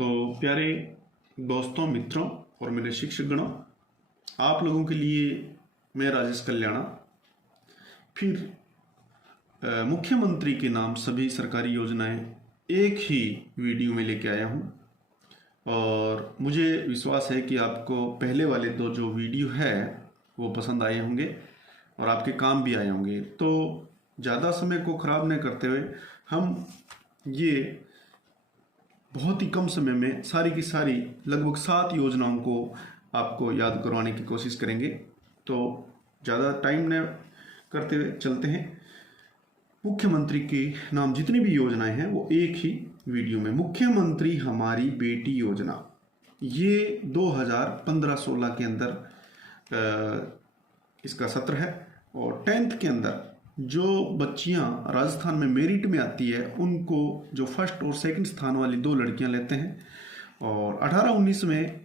तो प्यारे दोस्तों, मित्रों और मेरे शिक्षकगणों, आप लोगों के लिए मैं राजेश कल्याणा फिर मुख्यमंत्री के नाम सभी सरकारी योजनाएं एक ही वीडियो में लेके आया हूं। और मुझे विश्वास है कि आपको पहले वाले दो जो वीडियो है वो पसंद आए होंगे और आपके काम भी आए होंगे। तो ज़्यादा समय को ख़राब न करते हुए हम ये बहुत ही कम समय में सारी की सारी लगभग 7 योजनाओं को आपको याद करवाने की कोशिश करेंगे। तो ज़्यादा टाइम न करते हुए चलते हैं। मुख्यमंत्री के नाम जितनी भी योजनाएं हैं वो एक ही वीडियो में। मुख्यमंत्री हमारी बेटी योजना, ये 2015-16 के अंदर इसका सत्र है। और 10th के अंदर जो बच्चियां राजस्थान में मेरिट में आती है उनको जो फर्स्ट और सेकंड स्थान वाली 2 लड़कियां लेते हैं। और 18-19 में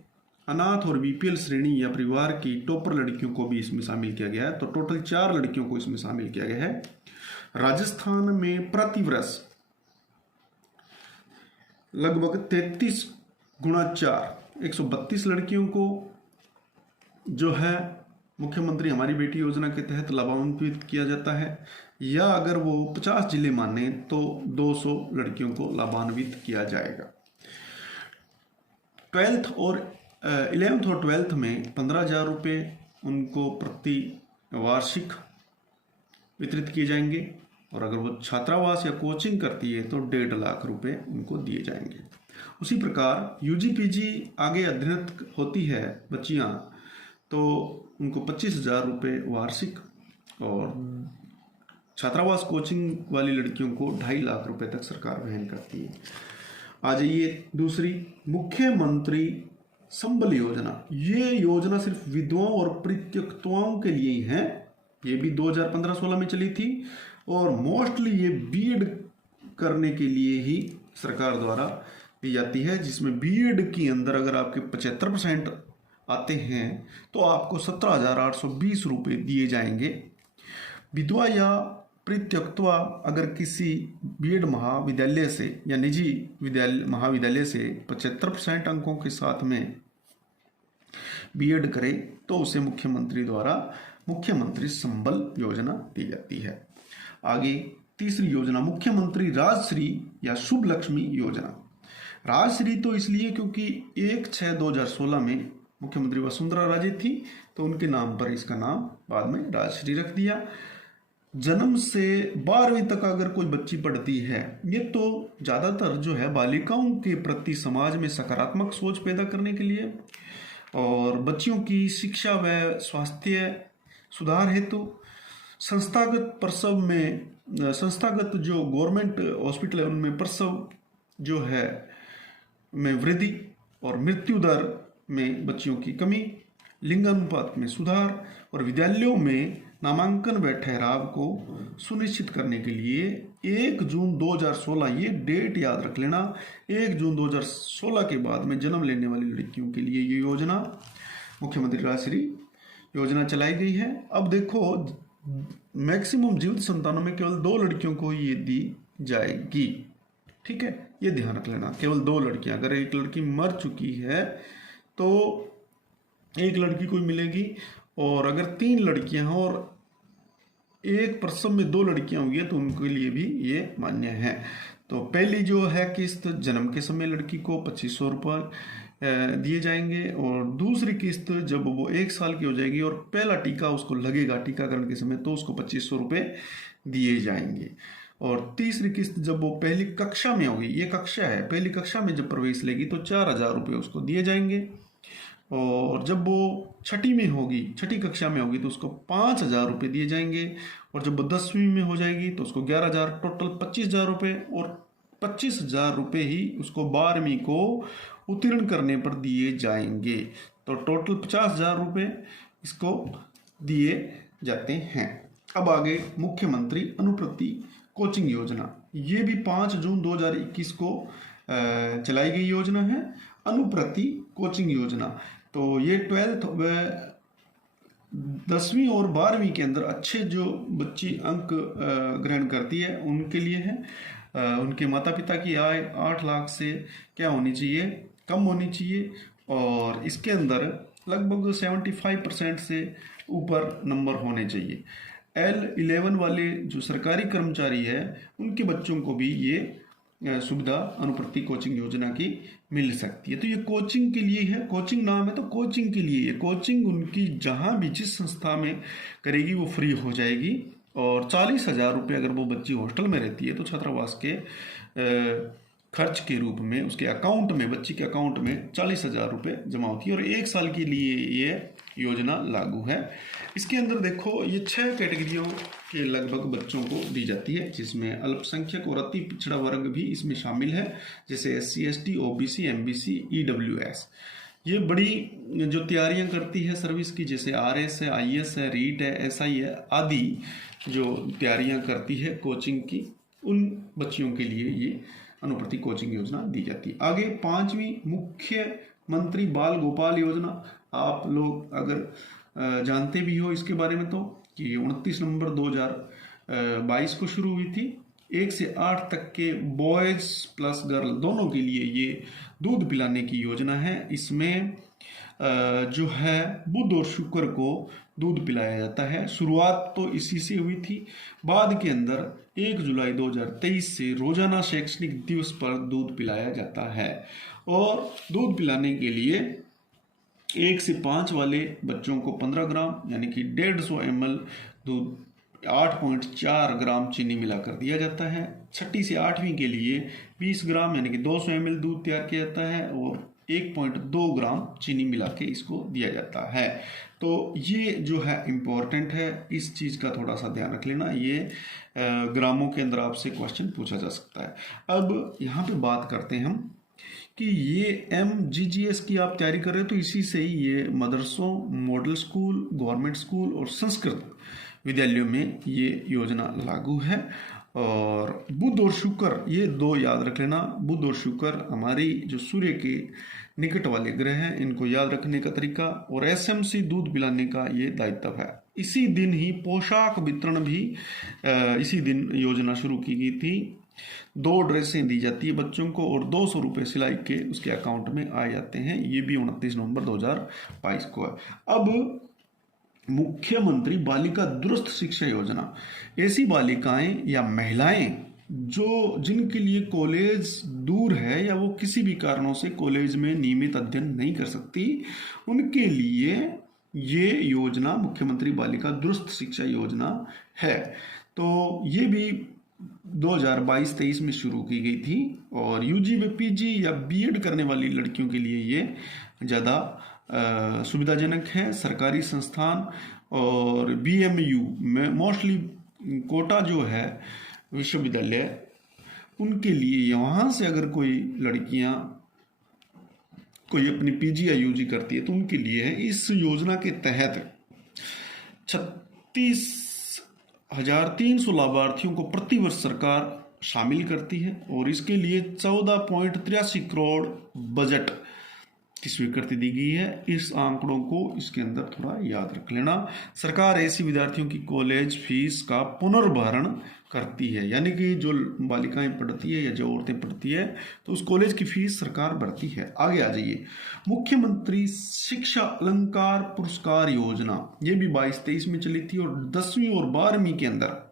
अनाथ और बीपीएल श्रेणी या परिवार की टॉपर लड़कियों को भी इसमें शामिल किया गया है। तो टोटल 4 लड़कियों को इसमें शामिल किया गया है। राजस्थान में प्रतिवर्ष लगभग 33 × 4 132 लड़कियों को जो है मुख्यमंत्री हमारी बेटी योजना के तहत लाभान्वित किया जाता है। या अगर वो 50 जिले माने तो 200 लड़कियों को लाभान्वित किया जाएगा। 11th और 12th में 15,000 रुपये उनको प्रति वार्षिक वितरित किए जाएंगे। और अगर वो छात्रावास या कोचिंग करती है तो 1.5 लाख रुपए उनको दिए जाएंगे। उसी प्रकार यूजी पीजी आगे अध्ययनरत होती है बच्चियां तो उनको 25,000 रुपये वार्षिक, और छात्रावास कोचिंग वाली लड़कियों को 2.5 लाख रुपए तक सरकार वहन करती है। आ जाइए दूसरी, मुख्यमंत्री संबल योजना। ये योजना सिर्फ विधवाओं और परित्यक्ताओं के लिए ही है। ये भी 2015-16 में चली थी और मोस्टली ये बीएड करने के लिए ही सरकार द्वारा दी जाती है, जिसमें बीएड के अंदर अगर आपके 75% आते हैं तो आपको 17,820 रुपये दिए जाएंगे। विधवा या परित्यक्ता अगर किसी बीएड महाविद्यालय से या निजी महाविद्यालय से 75% अंकों के साथ में बीएड करे तो उसे मुख्यमंत्री द्वारा मुख्यमंत्री संबल योजना दी जाती है। आगे तीसरी योजना, मुख्यमंत्री राजश्री या शुभ लक्ष्मी योजना। राजश्री तो इसलिए क्योंकि 1/6/2016 में मुख्यमंत्री वसुंधरा राजे थी तो उनके नाम पर इसका नाम बाद में राजश्री रख दिया। जन्म से 12वीं तक अगर कोई बच्ची पढ़ती है, ये तो ज़्यादातर जो है बालिकाओं के प्रति समाज में सकारात्मक सोच पैदा करने के लिए और बच्चियों की शिक्षा व स्वास्थ्य सुधार हेतु संस्थागत जो गवर्नमेंट हॉस्पिटल है उनमें प्रसव जो है में वृद्धि और मृत्यु दर में बच्चियों की कमी, लिंगानुपात में सुधार और विद्यालयों में नामांकन व ठहराव को सुनिश्चित करने के लिए 1 जून 2016, ये डेट याद रख लेना, 1 जून 2016 के बाद में जन्म लेने वाली लड़कियों के लिए ये योजना मुख्यमंत्री राजश्री योजना चलाई गई है। अब देखो, मैक्सिमम जीवित संतानों में केवल 2 लड़कियों को ये दी जाएगी। ठीक है, ये ध्यान रख लेना, केवल 2 लड़कियां। अगर एक लड़की मर चुकी है तो 1 लड़की को मिलेगी, और अगर 3 लड़कियां हैं और एक प्रसव में 2 लड़कियां हुई है तो उनके लिए भी ये मान्य है। तो पहली जो है किस्त जन्म के समय लड़की को 2500 रुपये दिए जाएंगे, और दूसरी किस्त जब वो 1 साल की हो जाएगी और पहला टीका उसको लगेगा टीकाकरण के समय तो उसको 2500 रुपये दिए जाएंगे। और तीसरी किस्त जब वो पहली कक्षा में होगी, ये कक्षा है, पहली कक्षा में जब प्रवेश लेगी तो 4,000 रुपये उसको दिए जाएंगे। और जब वो छठी कक्षा में होगी तो उसको 5,000 रुपये दिए जाएंगे। और जब वो 10वीं में हो जाएगी तो उसको 11,000, टोटल 25,000 रुपये। और 25,000 रुपये ही उसको 12वीं को उत्तीर्ण करने पर दिए जाएंगे। तो टोटल 50,000 रुपये इसको दिए जाते हैं। अब आगे मुख्यमंत्री अनुप्रति कोचिंग योजना, ये भी 5 जून 2021 को चलाई गई योजना है, अनुप्रति कोचिंग योजना। तो ये 12th व 10वीं और 12वीं के अंदर अच्छे जो बच्ची अंक ग्रहण करती है उनके लिए है। उनके माता पिता की आय 8 लाख से क्या होनी चाहिए, कम होनी चाहिए, और इसके अंदर लगभग 75% से ऊपर नंबर होने चाहिए। L11 वाले जो सरकारी कर्मचारी है उनके बच्चों को भी ये सुविधा अनुप्रति कोचिंग योजना की मिल सकती है। तो ये कोचिंग के लिए है, कोचिंग नाम है तो कोचिंग के लिए, ये कोचिंग उनकी जहाँ भी जिस संस्था में करेगी वो फ्री हो जाएगी। और 40,000 रुपये अगर वो बच्ची हॉस्टल में रहती है तो छात्रावास के खर्च के रूप में उसके अकाउंट में, बच्ची के अकाउंट में 40,000 रुपये जमा होती है और 1 साल के लिए ये योजना लागू है। इसके अंदर देखो ये 6 कैटेगरियों के लगभग बच्चों को दी जाती है, जिसमें अल्पसंख्यक और अति पिछड़ा वर्ग भी इसमें शामिल है, जैसे SC ST OBC MBC EWS। ये बड़ी जो तैयारियां करती है सर्विस की, जैसे RS है, IS है, रीट है, SI है आदि, जो तैयारियां करती है कोचिंग की, उन बच्चियों के लिए ये अनुप्रति कोचिंग योजना दी जाती है। आगे 5वीं मुख्यमंत्री बाल गोपाल योजना, आप लोग अगर जानते भी हो इसके बारे में तो कि 29 नवंबर 2022 को शुरू हुई थी। 1 से 8 तक के बॉयज प्लस गर्ल दोनों के लिए ये दूध पिलाने की योजना है। इसमें जो है बुध और शुक्र को दूध पिलाया जाता है। शुरुआत तो इसी से हुई थी, बाद के अंदर 1 जुलाई 2023 से रोजाना शैक्षणिक दिवस पर दूध पिलाया जाता है। और दूध पिलाने के लिए 1 से 5 वाले बच्चों को 15 ग्राम यानी कि 150 ml दूध, 8.4 ग्राम चीनी मिलाकर दिया जाता है। 6ठी से 8वीं के लिए 20 ग्राम यानी कि 200 ml दूध तैयार किया जाता है और 1.2 ग्राम चीनी मिला के इसको दिया जाता है। तो ये जो है इम्पोर्टेंट है, इस चीज़ का थोड़ा सा ध्यान रख लेना। ये ग्रामों के अंदर आपसे क्वेश्चन पूछा जा सकता है। अब यहाँ पे बात करते हैं हम कि ये MGGS की आप तैयारी कर रहे हो तो इसी से ही ये मदरसों, मॉडल स्कूल, गवर्नमेंट स्कूल और संस्कृत विद्यालयों में ये योजना लागू है। और बुध और शुक्र ये 2 याद रख लेना। बुध और शुक्र हमारी जो सूर्य के निकट वाले ग्रह हैं, इनको याद रखने का तरीका। और SMC दूध पिलाने का ये दायित्व है। इसी दिन ही पोशाक वितरण भी इसी दिन योजना शुरू की गई थी। 2 ड्रेसें दी जाती है बच्चों को और 200 रुपये सिलाई के उसके अकाउंट में आ जाते हैं। ये भी 29 नवंबर 2022 को है। अब मुख्यमंत्री बालिका दुरुस्त शिक्षा योजना, ऐसी बालिकाएं या महिलाएं जो जिनके लिए कॉलेज दूर है या वो किसी भी कारणों से कॉलेज में नियमित अध्ययन नहीं कर सकती, उनके लिए ये योजना मुख्यमंत्री बालिका दुरुस्त शिक्षा योजना है। तो ये भी 2022-23 में शुरू की गई थी और UG में PG या BEd करने वाली लड़कियों के लिए ये ज़्यादा सुविधाजनक है। सरकारी संस्थान और BMU में मोस्टली कोटा जो है विश्वविद्यालय, उनके लिए वहाँ से अगर कोई लड़कियाँ कोई अपनी PG या UG करती है तो उनके लिए है। इस योजना के तहत 36,300 लाभार्थियों को प्रतिवर्ष सरकार शामिल करती है और इसके लिए 14.83 करोड़ बजट की स्वीकृति दी गई है। इस आंकड़ों को इसके अंदर थोड़ा याद रख लेना। सरकार ऐसी विद्यार्थियों की कॉलेज फीस का पुनर्भरण करती है, यानी कि जो बालिकाएं पढ़ती है या जो औरतें पढ़ती है तो उस कॉलेज की फीस सरकार भरती है। आगे आ जाइए, मुख्यमंत्री शिक्षा अलंकार पुरस्कार योजना, ये भी 22-23 में चली थी। और 10वीं और 12वीं के अंदर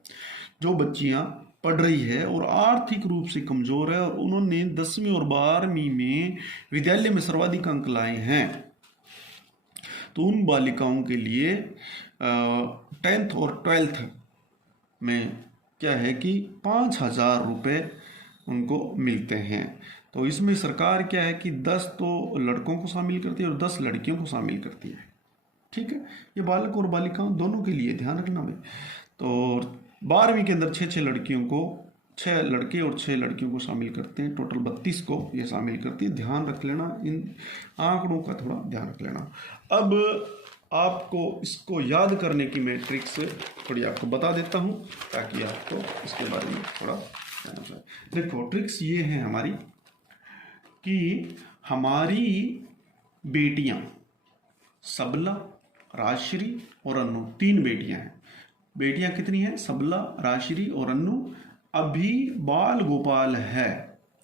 जो बच्चियां पढ़ रही है और आर्थिक रूप से कमजोर है और उन्होंने 10वीं और 12वीं में विद्यालय में सर्वाधिक अंक लाए हैं, तो उन बालिकाओं के लिए 10th और 12th में क्या है कि 5,000 रुपये उनको मिलते हैं। तो इसमें सरकार क्या है कि 10 तो लड़कों को शामिल करती है और 10 लड़कियों को शामिल करती है। ठीक है, ये बालक और बालिकाओं दोनों के लिए ध्यान रखना है। तो 12वीं के अंदर 6 लड़कियों को, 6 लड़के और 6 लड़कियों को शामिल करते हैं, टोटल 32 को ये शामिल करती है। ध्यान रख लेना, इन आंकड़ों का थोड़ा ध्यान रख लेना। अब आपको इसको याद करने की मैं ट्रिक्स थोड़ी आपको बता देता हूँ ताकि आपको इसके बारे में थोड़ा जानना चाहिए। देखो ट्रिक्स ये है हमारी कि हमारी बेटियाँ सबला, राजश्री और अन्नू, 3 बेटियाँ हैं। बेटियां कितनी हैं? सबला, राजश्री और अन्नू, अभी बाल गोपाल है,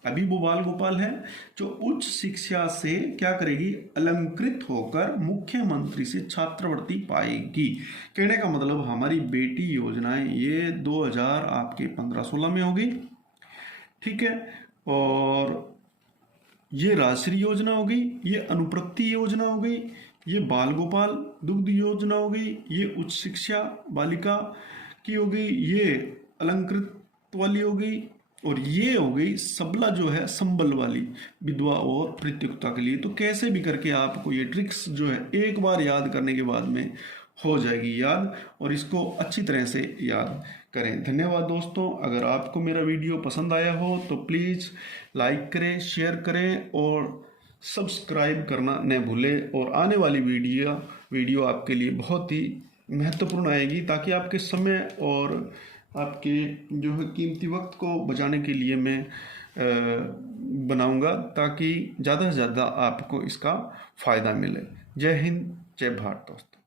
अभी वो बाल गोपाल है जो उच्च शिक्षा से क्या करेगी, अलंकृत होकर मुख्यमंत्री से छात्रवृत्ति पाएगी। कहने का मतलब हमारी बेटी योजनाएं ये 2000 आपके 15-16 में होगी, ठीक है। और ये राजश्री योजना हो गई, ये अनुप्रति योजना हो गई, ये बाल गोपाल दुग्ध योजना हो गई, ये उच्च शिक्षा बालिका की हो गई, ये अलंकृत वाली हो गई, और ये हो गई सबला जो है संबल वाली विधवा और पृथ्वीता के लिए। तो कैसे भी करके आपको ये ट्रिक्स जो है एक बार याद करने के बाद में हो जाएगी याद, और इसको अच्छी तरह से याद करें। धन्यवाद दोस्तों। अगर आपको मेरा वीडियो पसंद आया हो तो प्लीज़ लाइक करें, शेयर करें और सब्सक्राइब करना न भूलें। और आने वाली वीडियो आपके लिए बहुत ही महत्वपूर्ण आएगी, ताकि आपके समय और आपके जो है कीमती वक्त को बचाने के लिए मैं बनाऊंगा, ताकि ज़्यादा से ज़्यादा आपको इसका फ़ायदा मिले। जय हिंद, जय भारत दोस्तों।